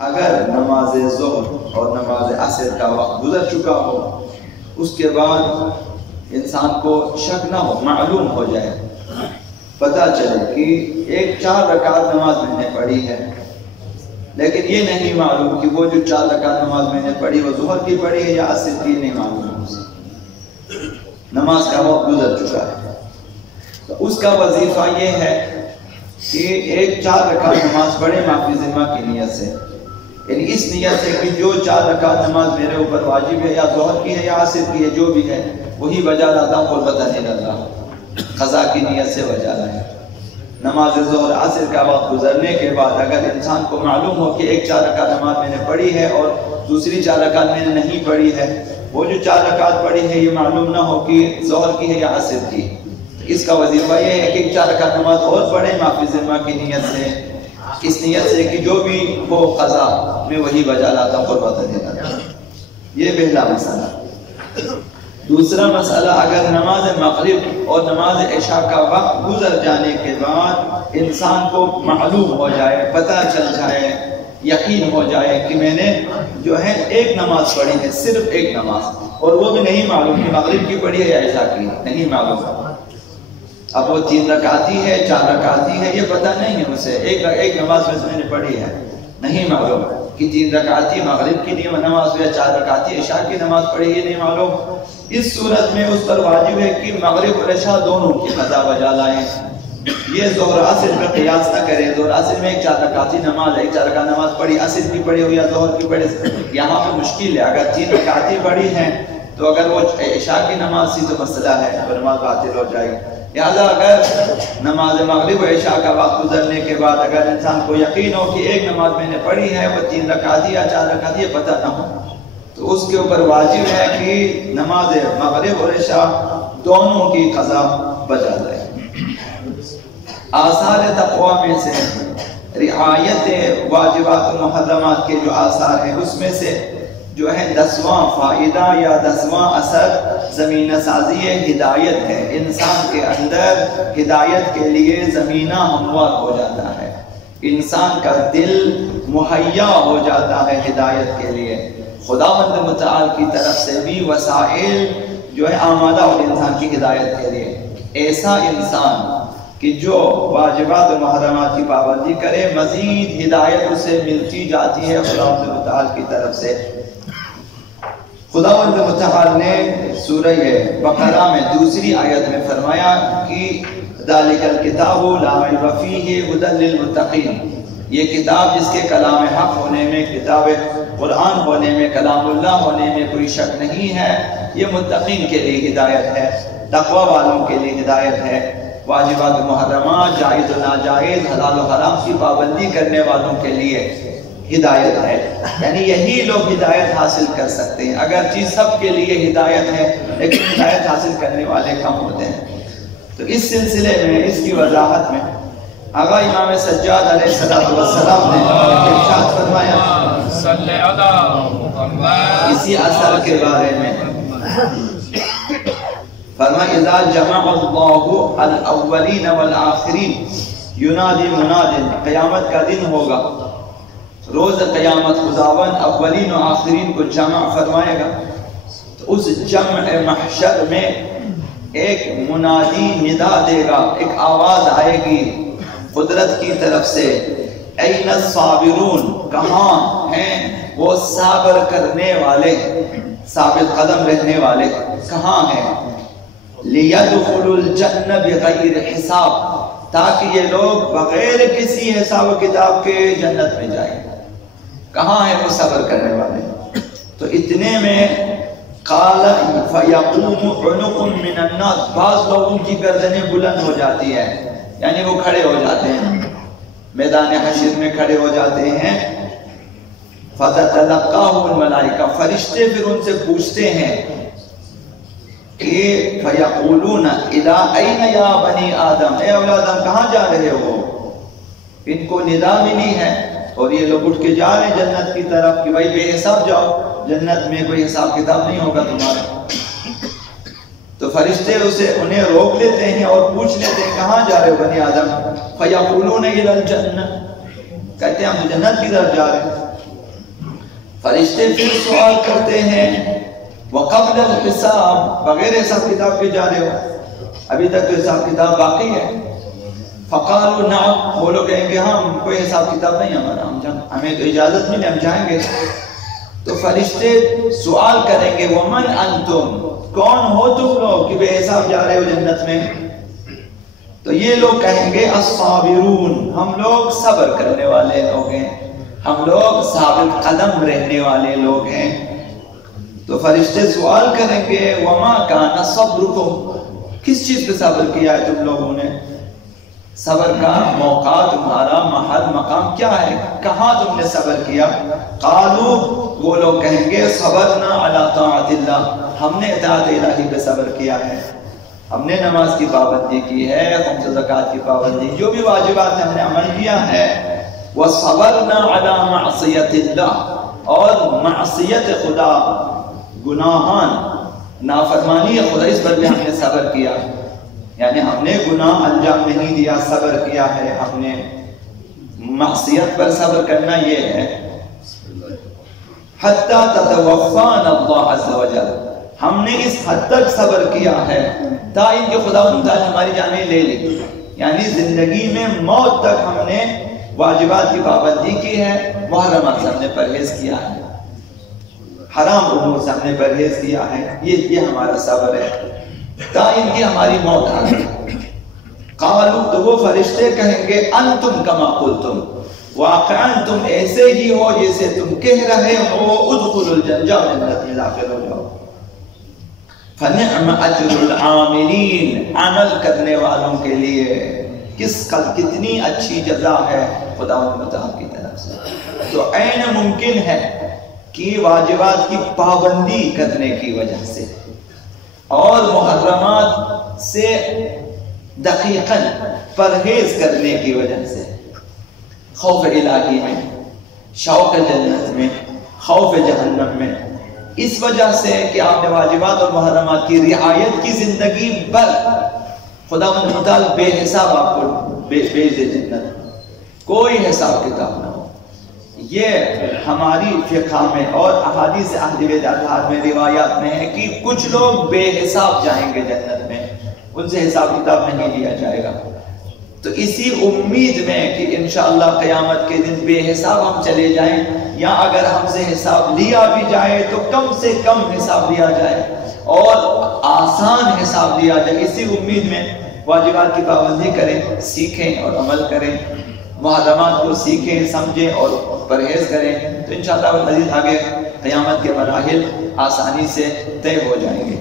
اگر نماز ظہر اور نماز عصر کا وقت گزر چکا ہو، اس کے بعد انسان کو شک نہ ہو، معلوم ہو جائے، پتہ چلے کہ ایک 4 رکعت نماز میں نے پڑھی ہے، لیکن یہ نہیں معلوم کہ وہ جو 4 رکعت نماز میں نے پڑھی وہ ظہر کی پڑھی ہے یا عصر کی، نہیں معلوم ہے، نماز کا وقت گزر چکا ہے، تو اس کا وظیفہ یہ ہے کہ ایک 4 رکعت نماز پڑھے معافی ذمہ کی نیت سے، یعنی اس نیت سے کہ جو 4 رکعت نماز میرے اوپر واجب ہے، یا ظہر کی ہے یا عصر کی ہے، جو بھی ہے وہی بجا لاتا ہوں، قربت نہیں ڈالتا، قضا کی نیت سے بجا لائے۔ نماز ظہر عصر کا وقت گزرنے کے بعد اگر انسان کو معلوم ہو کہ ایک 4 رکعت نماز میں نے پڑھی ہے اور دوسری 4 رکعت میں نے نہیں پڑھی ہے، وہ جو 4 رکعت پڑھی ہے یہ معلوم نہ ہو کہ ظہر کی ہے یا عصر کی، اس کا وظیفہ یہ ہے کہ 4 رکعت نماز اور پڑھے معافی ذمہ کی نیت سے، اس نیت سے کہ جو بھی ہو قضا میں وہی بجا لاتا ہوں، قربت نہیں ڈالتا۔ یہ پہلا مسئلہ۔ دوسرا مسئلہ، اگر نماز مغرب اور نماز عشاء کا وقت گزر جانے کے بعد انسان کو معلوم ہو جائے، پتہ چل جائے، یقین ہو جائے کہ میں نے جو ہے ایک نماز پڑھی ہے، صرف ایک نماز، اور وہ بھی نہیں معلوم کہ مغرب کی پڑھی ہے یا عشاء کی، نہیں معلوم، اب وہ 3 رکعتی ہے 4 رکعتی ہے یہ پتہ نہیں ہے اسے، ایک نماز میں نے پڑھی ہے، نہیں معلوم کہ 3 رکعتی مغرب کی نماز یا 4 رکعتی عشاء کی نماز پڑھی، یہ نہیں معلوم۔ اس صورت میں اس پر واجب ہے کہ مغرب اور عشاء دونوں کی قضا بجا لائیں، یہ ظہر عصر پر قیاس نہ کرے، ظہر عصر میں ایک 4 رکعتی نماز ہے، ایک 4 رکعت نماز پڑھی، عصر کی پڑھی ہو یا ظہر کی پڑھی، یہاں پہ مشکل ہے، اگر 3 رکعتی پڑھی ہیں تو اگر وہ عشاء کی نماز تھی تو مسئلہ ہے، تو نماز باطل ہو جائے گی۔ لہٰذا اگر نماز مغرب و عشاء کا وقت گزرنے کے بعد اگر انسان کو یقین ہو کہ ایک نماز میں نے پڑھی ہے، وہ 3 رکعتی یا 4 رکعتی یہ پتہ نہ ہو، تو اس کے اوپر واجب ہے کہ نماز مغرب اور عشاء دونوں کی قضا بجا جائے۔ آثار تقویٰ میں سے رعایت واجبات و محرمات کے جو آثار ہیں اس میں سے جو ہے 10واں فائدہ یا 10واں اثر زمینہ سازی ہدایت ہے، انسان کے اندر ہدایت کے لیے زمینہ ہموار ہو جاتا ہے، انسان کا دل مہیا ہو جاتا ہے ہدایت کے لیے، خداوند متعال کی طرف سے بھی وسائل جو ہے آمادہ ہو انسان کی ہدایت کے لیے، ایسا انسان کہ جو واجبات و محرمات کی پابندی کرے مزید ہدایت اسے ملتی جاتی ہے خداوند متعال کی طرف سے۔ خداوند متعال نے سورہ بقرہ میں 2 آیت میں فرمایا کہ ذالک الکتاب لا ریب فیہ ھدی للمتقین، یہ کتاب جس کے کلام حق ہونے میں، کتاب قرآن ہونے میں، کلام اللہ ہونے میں کوئی شک نہیں ہے، یہ متقین کے لیے ہدایت ہے، تقوی والوں کے لیے ہدایت ہے، واجبات و محرمات، جائز و ناجائز، حلال و حرام کی پابندی کرنے والوں کے لیے ہدایت ہے، یعنی یہی لوگ ہدایت حاصل کر سکتے ہیں، اگرچہ سب کے لیے ہدایت ہے لیکن ہدایت حاصل کرنے والے کم ہوتے ہیں۔ تو اس سلسلے میں، اس کی وضاحت میں آقا امام سجاد علیہ السلام نے ارشاد فرمایا اسی اثر کے بارے میں، فرمایا اذا جمع اللہ الاولین والآخرین ینادی مناد، قیامت کا دن ہوگا، روز قیامت خداوند اولین و آخرین کو جمع فرمائے گا، تو اس جمع محشر میں ایک منادی ندا دے گا، ایک آواز آئے گی قدرت کی طرف سے، این الصابرون، کہاں ہیں وہ صبر کرنے والے، ثابت قدم رہنے والے، کہاں ہیں؟ لیدخلوا الجنہ بغیر حساب، تاکہ یہ لوگ بغیر کسی حساب و کتاب کے جنت میں جائیں، کہاں ہیں وہ صبر کرنے والے؟ تو اتنے میں قال فیقوم عنق من الناس، بعض لوگوں کی گردنیں بلند ہو جاتی ہے، یعنی وہ کھڑے ہو جاتے ہیں، میدان حشر میں کھڑے ہو جاتے ہیں، فتتلقاهم الملائکہ، فرشتے پھر ان سے پوچھتے ہیں کہ فیقولون الی این یا بنی آدم، اے اولاد آدم کہاں جا رہے ہو؟ ان کو ندا ملی ہے اور یہ لوگ اٹھ کے جا رہے ہیں جنت کی طرف کہ بھائی بے حساب جاؤ، جنت میں کوئی حساب کتاب نہیں ہوگا تمہارا۔ تو فرشتے انہیں روک لیتے ہیں اور پوچھ لیتے ہیں کہاں جا رہے ہو بنی آدم؟ فیقولون الی الجنہ، کہتے ہیں ہم جنت کی طرف جا رہے ہیں۔ فرشتے پھر سوال کرتے ہیں وقبل الحساب، بغیر حساب کتاب کے جا رہے ہو، ابھی تک تو حساب کتاب باقی ہے. فقالوا نعم، وہ لوگ کہیں گے ہم کوئی حساب کتاب نہیں ہمارا، ہمیں تو اجازت ملے ہم جائیں گے. تو فرشتے سوال کریں گے ومن انتم، کون ہو تم لوگ کہ بے حساب جا رہے ہو جنت میں؟ تو یہ لوگ کہیں گے الصابرون، ہم لوگ صبر کرنے والے لوگ ہیں، ہم لوگ ثابت قدم رہنے والے لوگ ہیں. تو فرشتے سوال کریں گے وما کان صبرکم، کس چیز پہ صبر کیا ہے تم لوگوں نے؟ صبر کا موقع، تمہارا محل مقام کیا ہے، کہاں تم نے صبر کیا؟ قالوا، وہ لوگ کہیں گے صبرنا علی طاعت اللہ، ہم نے اطاعت الہی پہ صبر کیا ہے، ہم نے نماز کی پابندی کی ہے، خمس زکوٰۃ کی پابندی، جو بھی واجبات ہیں ہم نے عمل کیا ہے. وصبرنا علی معصیت اللہ، اور معصیت خدا، گناہان، نافرمانی خدا، اس پر بھی ہم نے صبر کیا. یعنی ہم نے گناہ انجام نہیں دیا، صبر کیا ہے ہم نے. معصیت پر صبر کرنا یہ ہے. حتی تتوفانا اللہ عز وجل، ہم نے اس حد تک صبر کیا ہے تا ان کے خدا تعالی ہماری جانیں لے لی. یعنی زندگی میں موت تک ہم نے واجبات کی پابندی کی ہے، محرمات سے ہم نے پرہیز کیا ہے، حرام امور سے ہم نے پرہیز کیا ہے، یہ ہمارا صبر ہے تا ان کی ہماری موت آ گئی. قالوا، تو وہ فرشتے کہیں گے انتم کما قلتم، واقعاً تم ایسے ہی ہو جیسے تم کہہ رہے ہو، ادخلوا الجنہ، جنت میں داخل ہو جاؤ. فنعم اجر العاملین، عمل کرنے والوں کے لیے کتنی اچھی جزا ہے خدا متعال کی طرف سے. تو عین ممکن ہے کہ واجبات کی پابندی کرنے کی وجہ سے اور محرمات سے دقیقاً پرہیز کرنے کی وجہ سے، خوف الہی میں، شوق جنت میں، خوف جہنم میں، اس وجہ سے کہ آپ نے واجبات اور محرمات کی رعایت کی زندگی بھر خدا متعال بے حساب آپ کو بھیج دے جنت، کوئی حساب کتاب نہ ہو. یہ ہماری فقہ میں اور احادیث اہل بیت اطہار میں روایات میں ہے کہ کچھ لوگ بے حساب جائیں گے جنت میں، ان سے حساب کتاب نہیں لیا جائے گا. تو اسی امید میں کہ انشاءاللہ قیامت کے دن بے حساب ہم چلے جائیں، یا اگر ہم سے حساب لیا بھی جائے تو کم سے کم حساب لیا جائے اور آسان حساب لیا جائے، اسی امید میں واجبات کی پابندی کریں، سیکھیں اور عمل کریں، محرمات کو سیکھیں، سمجھیں اور پرہیز کریں. تو انشاءاللہ مزید آگے قیامت کے مراحل آسانی سے طے ہو جائیں گے.